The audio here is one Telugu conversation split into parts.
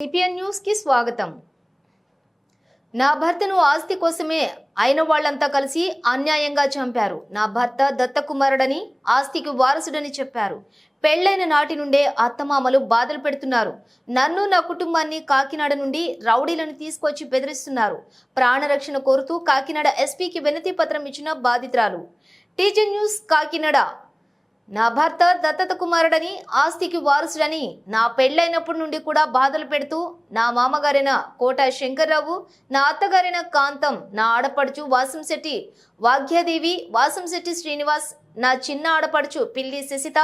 సిపిఎన్ న్యూస్ కి స్వాగతం. నా భర్తను ఆస్తి కోసమే అయిన వాళ్ళంతా కలిసి అన్యాయంగా చంపారు. నా భర్త దత్తకుమారుడని, ఆస్తికి వారసుడని చెప్పారు. పెళ్లైన నాటి నుండే అత్తమామలు బాధలు పెడుతున్నారు. నన్ను, నా కుటుంబాన్ని కాకినాడ నుండి రౌడీలను తీసుకొచ్చి బెదిరిస్తున్నారు. ప్రాణరక్షణ కోరుతూ కాకినాడ ఎస్పీకి వినతి పత్రం ఇచ్చిన బాధితురాలు. TG news Kakinada. నా భర్త దత్తత కుమారుడని, ఆస్తికి వారసుడని నా పెళ్లైనప్పటి నుండి కూడా బాధలు పెడుతూ నా మామగారైన కోట శంకర్రావు, నా అత్తగారైన కాంతం, నా ఆడపడుచు వాసంశెట్టి వాగ్యాదేవి, వాసంశెట్టి శ్రీనివాస్, నా చిన్న ఆడపడుచు పిల్లి శశిత,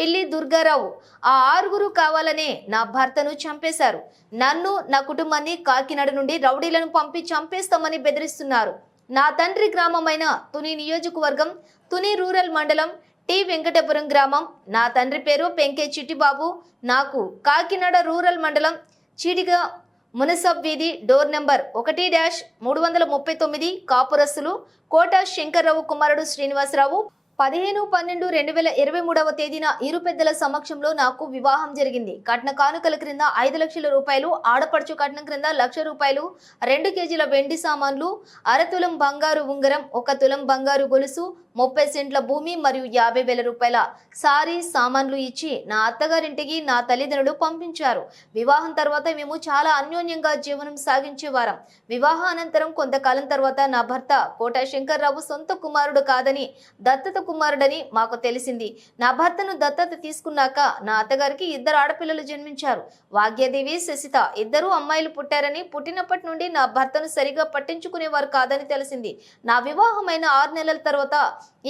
పిల్లి దుర్గారావు, ఆ ఆరుగురు కావాలనే నా భర్తను చంపేశారు. నన్ను, నా కుటుంబాన్ని కాకినాడ నుండి రౌడీలను పంపి చంపేస్తామని బెదిరిస్తున్నారు. నా తండ్రి గ్రామమైన తుని నియోజకవర్గం, తుని రూరల్ మండలం, టి వెంకటపురం గ్రామం. నా తండ్రి పేరు పెంకే చిట్టిబాబు. నాకు కాకినాడ రూరల్ మండలం చీడిగా మునసబ్ వీధి డోర్ నెంబర్ 1-339 కాపురస్తులు కోట శంకర్రావు కుమారుడు శ్రీనివాసరావు 15/12/2023 తేదీన ఇరు పెద్దల సమక్షంలో నాకు వివాహం జరిగింది. కట్న కానుకల క్రింద 5 లక్షల రూపాయలు, ఆడపడుచు కట్నం క్రింద 1 లక్ష రూపాయలు, 2 కేజీల వెండి సామాన్లు, 1/2 తులం బంగారు ఉంగరం, 1 తులం బంగారు గొలుసు, 30 సెంట్ల భూమి మరియు 50,000 రూపాయల సారీ సామాన్లు ఇచ్చి నా అత్తగారింటికి నా తల్లిదండ్రులు పంపించారు. వివాహం తర్వాత మేము చాలా అన్యోన్యంగా జీవనం సాగించేవారం. వివాహ అనంతరం కొంతకాలం తర్వాత నా భర్త కోట శంకర్రావు సొంత కుమారుడు కాదని, దత్తత కుమారుడని మాకు తెలిసింది. నా భర్తను దత్తత తీసుకున్నాక నా అత్తగారికి 2 ఆడపిల్లలు జన్మించారు. వాగ్యదేవి, శశిత, 2 అమ్మాయిలు పుట్టారని, పుట్టినప్పటి నుండి నా భర్తను సరిగా పట్టించుకునేవారు కాదని తెలిసింది. నా వివాహమైన 6 నెలల తర్వాత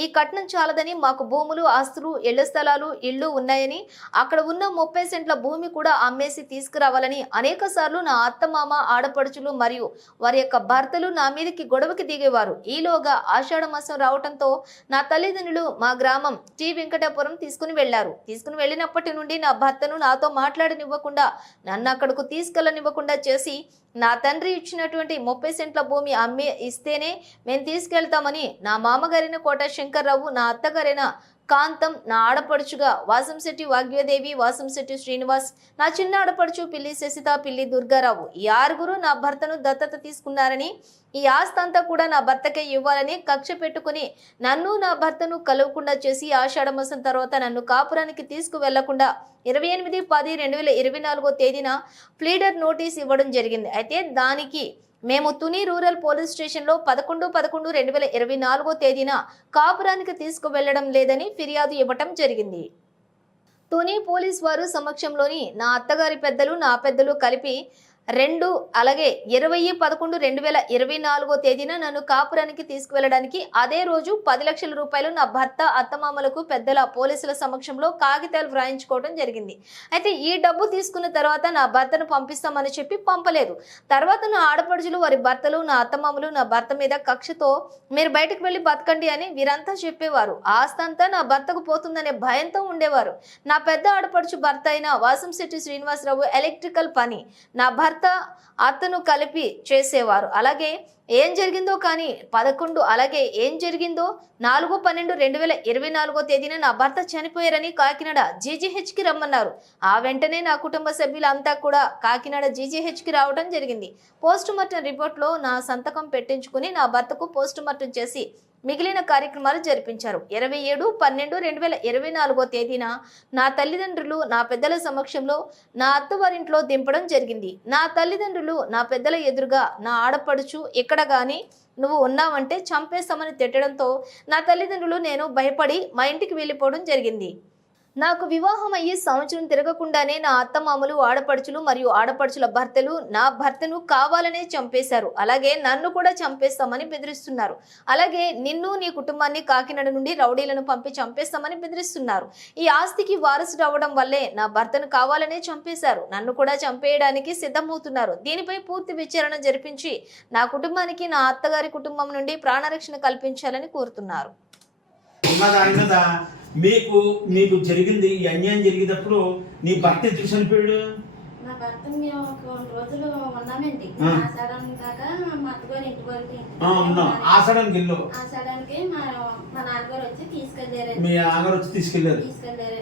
ఈ కట్నం చాలదని, మాకు భూములు, ఆస్తులు, ఇళ్ల స్థలాలు, ఇళ్లు ఉన్నాయని, అక్కడ ఉన్న 30 సెంట్ల భూమి కూడా అమ్మేసి తీసుకురావాలని అనేక సార్లు నా అత్తమామ, ఆడపడుచులు మరియు వారి యొక్క భర్తలు నా మీదకి గొడవకి దిగేవారు. ఈలోగా ఆషాఢ మాసం రావడంతో నా తల్లిదండ్రులు మా గ్రామం టి వెంకటపురం తీసుకుని వెళ్లారు. తీసుకుని వెళ్ళినప్పటి నుండి నా భర్తను నాతో మాట్లాడనివ్వకుండా, నన్ను అక్కడకు తీసుకెళ్లనివ్వకుండా చేసి, నా తండ్రి ఇచ్చినటువంటి 30 సెంట్ల భూమి అమ్మి ఇస్తేనే మేము తీసుకెళ్తామని నా మామగారైన కోట శంకర్రావు, నా అత్తగారైన కాంతం, నా ఆడపడుచుగా వాసంశెట్టి వాగ్యదేవి, వాసంశెట్టి శ్రీనివాస్, నా చిన్న ఆడపడుచు పిల్లి శశిత, పిల్లి దుర్గారావు, ఈ 6గురు నా భర్తను దత్తత తీసుకున్నారని, ఈ ఆస్తి అంతా కూడా నా భర్తకే ఇవ్వాలని కక్ష పెట్టుకుని నన్ను, నా భర్తను కలవకుండా చేసి ఆషాఢ మాసం తర్వాత నన్ను కాపురానికి తీసుకువెళ్లకుండా 28/10/2024 తేదీన ప్లీడర్ నోటీస్ ఇవ్వడం జరిగింది. అయితే దానికి మేము తుని రూరల్ పోలీస్ స్టేషన్లో 11/11/2024 తేదీన కాపురానికి తీసుకువెళ్లడం లేదని ఫిర్యాదు ఇవ్వటం జరిగింది. తుని పోలీస్ వారు సమక్షంలోని నా అత్తగారి పెద్దలు, నా పెద్దలు కలిపి 2 అలాగే 20/11/2024 తేదీన నన్ను కాపురానికి తీసుకువెళ్లడానికి అదే రోజు 10 లక్షల రూపాయలు నా భర్త, అత్తమామలకు పెద్దల పోలీసుల సమక్షంలో కాగితాలు వ్రాయించుకోవడం జరిగింది. అయితే ఈ డబ్బు తీసుకున్న తర్వాత నా భర్తను పంపిస్తామని చెప్పి పంపలేదు. తర్వాత నా ఆడపడుచులు, వారి భర్తలు, నా అత్తమామలు నా భర్త మీద కక్షతో మీరు బయటకు వెళ్ళి బతకండి అని వీరంతా చెప్పేవారు. ఆస్తంతా నా భర్తకు పోతుందనే భయంతో ఉండేవారు. నా పెద్ద ఆడపడుచు భర్త అయిన వాసంశెట్టి శ్రీనివాసరావు ఎలక్ట్రికల్ పని నా భర్త, అతను కలిపి చేసేవారు. అలాగే ఏం జరిగిందో కానీ 4/12/2024 తేదీన నా భర్త చనిపోయారని కాకినాడ జీజీహెచ్కి రమ్మన్నారు. ఆ వెంటనే నా కుటుంబ సభ్యులంతా కూడా కాకినాడ జీజీహెచ్కి రావడం జరిగింది. పోస్టుమార్టం రిపోర్ట్లో నా సంతకం పెట్టించుకుని నా భర్తకు పోస్టుమార్టం చేసి మిగిలిన కార్యక్రమాలు జరిపించారు. 27/12/2024 తేదీన నా తల్లిదండ్రులు నా పెద్దల సమక్షంలో నా అత్తవారింట్లో దింపడం జరిగింది. నా తల్లిదండ్రులు నా పెద్దల ఎదురుగా నా ఆడపడుచు ఇక్కడ గాని నువ్వు ఉన్నావంటే చంపేస్తామని తిట్టడంతో నా తల్లిదండ్రులు, నేను భయపడి మా ఇంటికి వెళ్ళిపోవడం జరిగింది. నాకు వివాహం అయ్యి సంవత్సరం తిరగకుండానే నా అత్తమామలు, ఆడపడుచులు మరియు ఆడపడుచుల భర్తలు నా భర్తను కావాలనే చంపేశారు. అలాగే నన్ను కూడా చంపేస్తామని బెదిరిస్తున్నారు. అలాగే నిన్ను, నీ కుటుంబాన్ని కాకినాడ నుండి రౌడీలను పంపి చంపేస్తామని బెదిరిస్తున్నారు. ఈ ఆస్తికి వారసుడు అవ్వడం వల్లే నా భర్తను కావాలనే చంపేశారు. నన్ను కూడా చంపేయడానికి సిద్ధమవుతున్నారు. దీనిపై పూర్తి విచారణ జరిపించి నా కుటుంబానికి, నా అత్తగారి కుటుంబం నుండి ప్రాణరక్షణ కల్పించాలని కోరుతున్నారు. మీకు జరిగింది ఈ అన్యాయం జరిగేటప్పుడు నీ భర్త ఎందుకు చనిపోయాడు? నా భర్త మేము కొన్ని రోజులు ఉన్నామండి. ఆషాఢం దాకా మా అత్తగారు ఇంటికి ఆషాఢానికి ఆషాఢానికి మా నాన్నగారు వచ్చి తీసుకెళ్ళారండి. మీ నాన్నగారు వచ్చి తీసుకెళ్ళారు.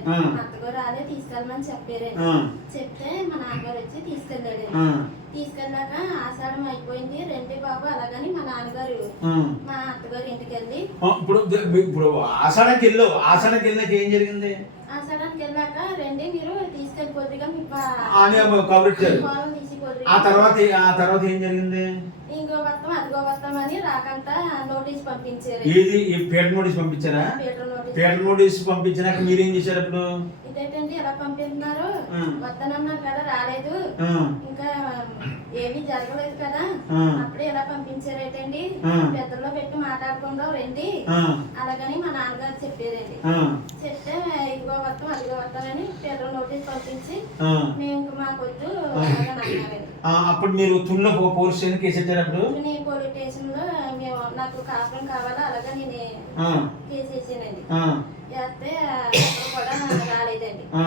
ఆ. మా అత్తగారు రాలే తీసుకెళ్ళమని చెప్పారండి. ఆ. చెప్తే మా నాన్నగారు వచ్చి తీసుకెళ్ళాడండి. ఆ. తీసుకెళ్ళాక ఆషాఢం అయిపోయింది, రెండే బాబు అలాగని మా నాన్నగారు ఆ. మా అత్తగారు ఇంటికి వెళ్ళి ఇప్పుడు ఆషాఢంకి వెళ్ళావు. ఆషాఢంకి వెళ్ళినాక ఏం జరిగింది ఆషాఢానికి వెళ్ళాక రెండే మీరు తీసుకెళ్ళిపోద్దిగా మీకు అని కబుర్ ఇచ్చారు. పొలం తీసిపోద్ది. ఆ తర్వాత ఏం జరిగింది? ఇంకో వస్తాం అదిగో వస్తాం అని రాకంట నోటీస్ పంపించారు. ఏది పేట నోటీస్ పంపించారా? Peter notice. పేట నోటీస్ పంపించినాక మీరేం చేశారు అప్పుడు? ఇదేంటండి ఎలా పంపిస్తున్నారు, వస్తానన్నారు కదా రాలేదు, ఆ. ఇంకా ఏమీ జరగలేదు కదా, ఆ. అప్పుడే ఎలా పంపించారేటండి, ఆ. పెద్దల్లో పెట్టి మాట్లాడుకుందాం రండి ఆ. అలాగని మా నాన్నగారు చెప్పారండి. ఆ. చెప్తే ఇదిగో వస్తాం అదిగో వస్తామని పీటర్ నోటీస్ పంపించి ఆ. మేము ఇంక మాకొద్దు అలాగని అన్నారండి. అప్పుడు మీరు తుల్లో పోలీస్ స్టేషన్ కేసు పెట్టారు అప్పుడు? నేను పోలీస్ స్టేషన్ లో మేము నాకు కాపురం కావాలా అలాగా నేను ఆ. కేసు వేసానండి. ఆ. వేస్తే అప్పుడు కూడా రాలేదండి. ఆ.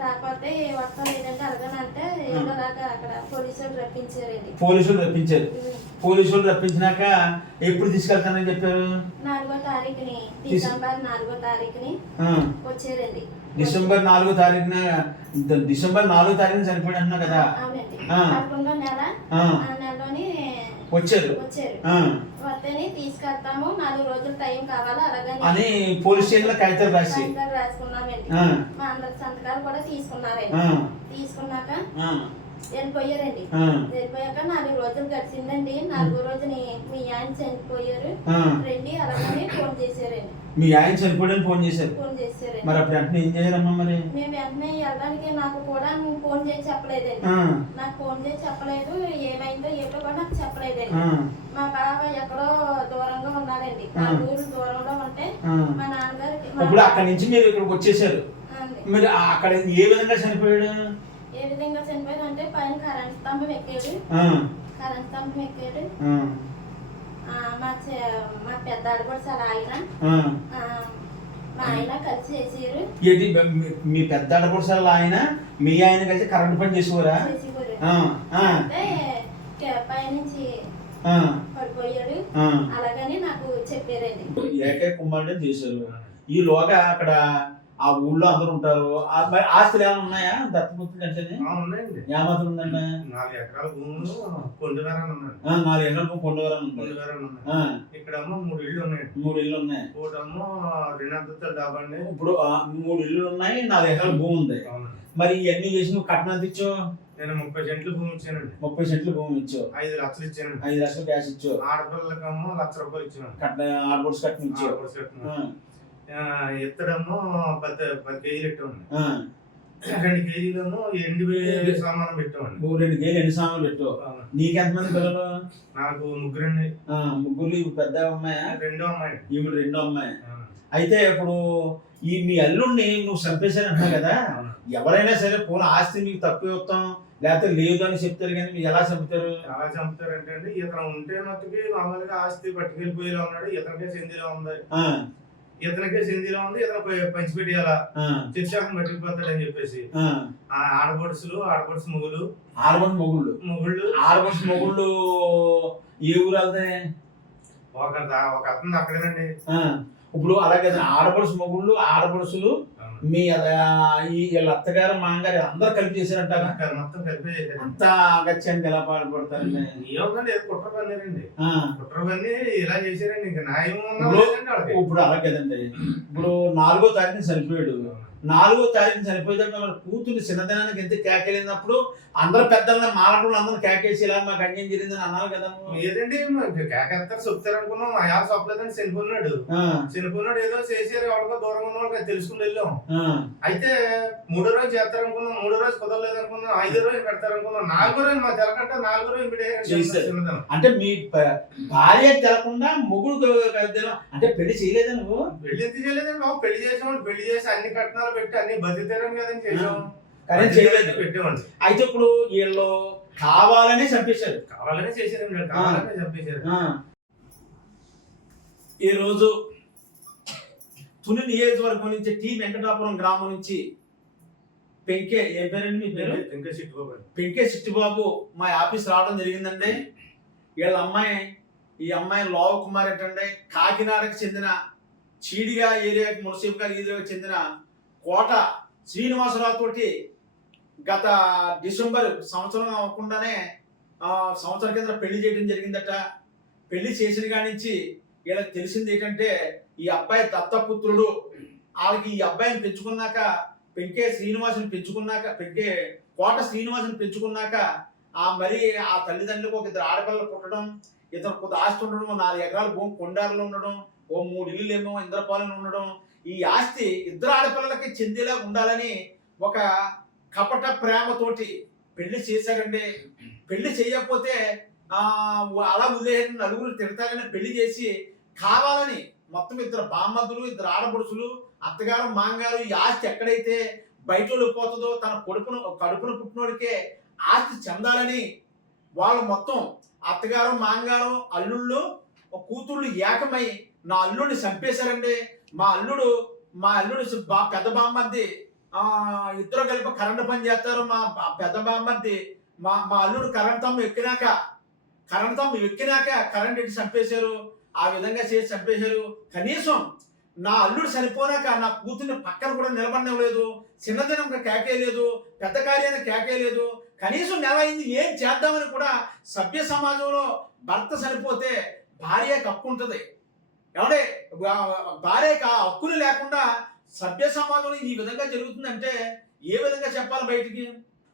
రాకపోతే వస్తాం లేదంటే అలాగనంటే ఏదోలాగా అక్కడ పోలీసులు రప్పించారండి. పోలీసులు రప్పించారు. పోలీసులు రప్పించినాక ఎప్పుడు తీసుకెళ్తానని చెప్పారు? 4వ తారీఖుని డిసెంబర్ 4వ తారీఖుని ఆ. వచ్చారండి. డిసెంబర్ 4వ తారీఖున చనిపోయాడు అన్నా కదా? అవునండి. ఆ. 11వ నెల ఆ. ఆ నెలలోని వచ్చారు. ఆ. వస్తేనే తీసుకెళ్తాము 4 రోజులు టైం కావాలా అలాగని అని పోలీస్ స్టేషన్ లో కాగితాలు రాసి కాగితాలు రాసుకున్నామండి. ఆ. మా అందరి సంతకాలు కూడా తీసుకున్నారండి. ఆ. తీసుకున్నాక ఆ. వెళ్ళిపోయారండి. ఆ. వెళ్ళిపోయాక 4 రోజులు గడిచిందండి. 4వ రోజుని మీ ఆయన చనిపోయారు ఆ. రండి అలాగని ఫోన్ చేశారండి. మీ ఆయన చనిపోయాడని ఫోన్ చేశారు. ఫోన్ చేశారండి. మరి అప్పుడు వెంటనే ఏం చేయాలమ్మా మరి? మేము వెంటనే వెళ్ళడానికి నాకు కూడా ఫోన్ చేసి చెప్పలేదండి. ఆ. నాకు ఫోన్ చేసి చెప్పలేదు, ఏమైందో ఏటో కూడా నాకు చెప్పలేదండి. ఆ. మా బావ ఎక్కడో దూరంగా ఉన్నాడండి. ఆ. 4 ఊరు దూరంలో ఉంటే ఆ. మా నాన్నగారికి ఇప్పుడు అక్కడి నుంచి మీరు ఇక్కడికి వచ్చేసారు. అండి. మరి అక్కడ ఏ విధంగా చనిపోయాడు? ఏ విధంగా చనిపోయాడు అంటే పైన కరెంట్ స్తంభం ఎక్కాడు. ఆ. కరెంట్ స్తంభం ఎక్కాడు. ఆ. మా పెద్ద ఆడపడుచు అలా ఆయన ఆ. మా ఆయన కలిసి చేసారు. ఏది మీ పెద్ద ఆడపడుచాల ఆయన మీ ఆయన కలిసి కరెంట్ పని చేసేవారా? ఆ. ఆ. అంటే పైనుంచి ఆ. పడిపోయాడు ఆ. అలాగని నాకు చెప్పారండి. ఏకైక కుమారుడు చేశారు. ఈలోగా అక్కడ ఆ ఊళ్ళో అందరూ ఉంటారు. మరి ఆస్తులు ఏమైనా ఉన్నాయా దత్తపుత్రుడు అంటే? ఉన్నాయండి. ఏమాత్రం ఉందండి? 4 ఎకరాల భూములు కొండవరం ఉందండి. 4 ఎకరాల కొండవరం ఉంది. కొండవరం ఉంది. ఆ. ఇక్కడేమో 3 ఇళ్ళు ఉన్నాయండి. 3 ఇళ్ళు ఉన్నాయి. ఒకటేమో 2 అంతస్తుల డాబా అండి. ఇప్పుడు 3 ఇళ్ళు ఉన్నాయి, 4 ఎకరాల భూమి ఉంది. అవునండి. మరి ఇవన్నీ చేసి నువ్వు కట్నం ఎంత ఇచ్చావు? నేను 30 సెంట్లు భూమి ఇచ్చానండి. 30 సెంట్లు భూమి ఇచ్చావు. 5 లక్షలు ఇచ్చానండి. 5 లక్షలు క్యాష్ ఇచ్చావు. ఆడపిల్లలకేమో 1 లక్ష రూపాయలు ఇచ్చాను. ఆడబోడ్స్ కట్నం ఇచ్చావు. ఎత్తడేమో 10 కేజీలు పెట్టామండి. ఆ. 2 కేజీలేమో ఎండి సామానం పెట్టామండి. 2 కేజీలు ఎన్ని సామాన్లు పెట్టావు? నీకెంతమంది పిల్లలు? నాకు ముగ్గురండి. ముగ్గురు. పెద్ద అమ్మాయి? 2వ అమ్మాయి. ఈవిడ 2వ అమ్మాయి. అయితే ఇప్పుడు మీ అల్లుడిని నువ్వు చంపేశారంటున్నావు కదా, ఎవరైనా సరే పోనీ ఆస్తి మీకు తక్కువ ఇస్తాం లేకపోతే లేదు అని చెప్తారు, కానీ మీరు ఎలా చంపుతారు? ఎలా చంపుతారంటే అండి, ఇతను ఉంటే మట్టుకి మామూలుగా ఆస్తి పట్టుకెళ్ళిపోయేలా ఉన్నాడు. ఇతనికే సింధిలో ఉంది, ఇతనికే సింధిలో ఉంది, ఇతను పంచిపెట్టేయాలా శిక్షాకం పట్టుకుపోతాడని చెప్పేసి ఆడపడుచు మొగుళ్ళు ఏ ఊరు వెళ్తాయి? ఒక అతను అక్కడేనండి. ఇప్పుడు అలాగే ఆడపడుచులు మీ వీళ్ళ అత్తగారు మామగారు అందరు కలిపి చేశారంట. మొత్తం కలిపి అంతా అగత్యానికి ఎలా పాల్పడతారండి? ఏముందండి, కుట్ర పన్నారండి. కుట్ర పని ఇలా చేశారండి. ఇంకా న్యాయం ఇప్పుడు అలాగేదండి. ఇప్పుడు 4వ తారీఖున చనిపోయాడు. 4వ తారీఖున చనిపోయేదాకా మరి కూతురు చిన్నదనానికి ఎంత కేకెళ్ళినప్పుడు అందరు పెద్దలని మాలటోళ్ళు అందరూ కేకేసి ఇలా మాకు అన్యాయం జరిగిందని అన్నారు కదా. ఏదండి కేకేస్తారు చెప్తారు అనుకున్నాం. ఆ యారు చెప్పలేదని చనిపోయినాడు. ఏదో చేసారు, ఎవరికో దూరంగా ఉన్న వాళ్ళకి తెలుసుకుని వెళ్ళాం. అయితే 3వ రోజు చేస్తారు అనుకున్నాం, 3వ రోజు కుదరలేదు అనుకున్నాం, 5వ రోజు పెడతారు అనుకున్నాం, 4వ రోజు మా తెలకంటే 4వ రోజు పెట్టేయారు. అంటే మీ భార్య తెలకుండా మొగుడు అంటే పెళ్లి చేయలేదా నువ్వు? పెళ్లి ఎందుకు చేయలేదండి బాబు? పెళ్లి చేసాం, పెళ్లి చేసి అన్ని కట్నాలు పెట్టి అన్ని బతికేరం కదని చేసాం, కానీ చేయలేదు పెట్టేవాడి. అయితే ఇప్పుడు వీళ్ళు కావాలనే చంపేశారు. కావాలనే చేశారండి, కావాలనే చంపేశారు. ఈ రోజు తుని నియోజకవర్గం నుంచి టి వెంకటాపురం గ్రామం నుంచి పెంకే, ఏ పేరండి మీ పేరు? పెంకే సిట్టిబాబు మా ఆఫీస్ రావడం జరిగిందండి. వీళ్ళ అమ్మాయి, ఈ అమ్మాయి లోవ కుమార్ ఏంటంటే కాకినాడకు చెందిన చీడిగా ఏరియాకి మున్సిపల్ ఏరియాకి చెందిన కోట శ్రీనివాసరావు తోటి గత డిసెంబర్ సంవత్సరం అవ్వకుండానే సంవత్సరం కింద పెళ్లి చేయడం జరిగిందట. పెళ్లి చేసిన కాడి నుంచి వీళ్ళకి తెలిసింది ఏంటంటే ఈ అబ్బాయి దత్తపుత్రుడు. వాళ్ళకి ఈ అబ్బాయిని పెంచుకున్నాక పెంకే కోట శ్రీనివాసుని పెంచుకున్నాక మరి ఆ తల్లిదండ్రులకు ఒక 2 ఆడపిల్లలు పుట్టడం, ఇతను కొద్ది ఆస్తి ఉండడం, 4 ఎకరాల భూమి కొండారులో ఉండడం, ఓ 3 ఇల్లులు ఏమో ఇంద్రపాలెంలో ఉండడం, ఈ ఆస్తి 2 ఆడపిల్లలకి చెందేలా ఉండాలని ఒక కపట ప్రేమతోటి పెళ్లి చేశారండి. పెళ్లి చేయకపోతే అలా ఉదయం నలుగురు తిడతారని పెళ్లి చేసి కావాలని మొత్తం 2 బామ్మద్దులు, 2 ఆడపడుచులు, అత్తగారు, మాంగారు ఈ ఆస్తి ఎక్కడైతే బయట పోతుందో తన కడుపును పుట్టినోడికే ఆస్తి చెందాలని వాళ్ళు మొత్తం అత్తగారు, మాంగారు, అల్లుళ్ళు, కూతుళ్ళు ఏకమై నా అల్లుడిని చంపేశారండి. మా అల్లుడు పెద్ద బామ్మద్ది ఇద్దరు కలిపి కరెంటు పని చేస్తారు. మా పెద్ద బామ్మద్ది మా అల్లుడు కరెంట్ తమ్ము ఎక్కినాక కరెంట్ ఇటు చంపేశారు. ఆ విధంగా చేసి చంపేశారు. కనీసం నా అల్లుడు చనిపోనాక నా కూతుర్ని పక్కన కూడా నిలబడలేదు. చిన్నదినం కేకేయలేదు, పెద్ద కార్యాన్ని కేకేయలేదు. కనీసం నెల అయింది, ఏం చేద్దామని కూడా సభ్య సమాజంలో భర్త చనిపోతే భార్యకి హక్కు ఉంటుంది. ఎవడే భార్యకి ఆ హక్కులు లేకుండా సభ్య సమాజంలో ఈ విధంగా జరుగుతుందంటే ఏ విధంగా చెప్పాలి బయటికి?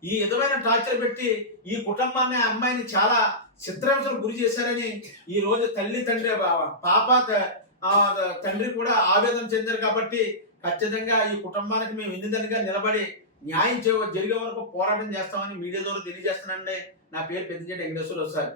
ఈ విధమైన టార్చర్ పెట్టి ఈ కుటుంబాన్ని, అమ్మాయిని చాలా చిత్రహింసలకు గురి చేశారని ఈ రోజు తల్లి, తండ్రి, పాప, తండ్రి కూడా ఆవేదన చెందారు. కాబట్టి ఖచ్చితంగా ఈ కుటుంబానికి మేము ఎన్నిదనిగా నిలబడి న్యాయం జరిగే వరకు పోరాటం చేస్తామని మీడియా ద్వారా తెలియజేస్తున్నానండి. నా పేరు పెద్దించేటి వెంకటేశ్వరరావు సార్.